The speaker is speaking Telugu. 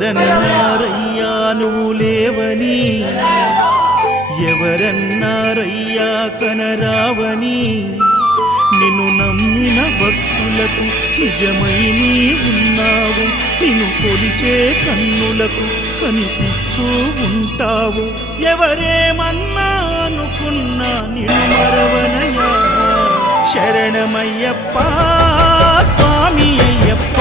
ఎవరన్నారయ్యా నువ్వు లేవని, ఎవరన్నారయ్యా కనరావని, నిన్ను నమ్మిన భక్తులకు నిజమై నీ ఉన్నావు, నిన్ను కొలిచే కన్నులకు కనిపిస్తూ ఉంటావు. ఎవరేమన్నా అనుకున్నా నిన్ను మరవనయ్యా. శరణమయ్యప్ప స్వామి అయ్యప్ప.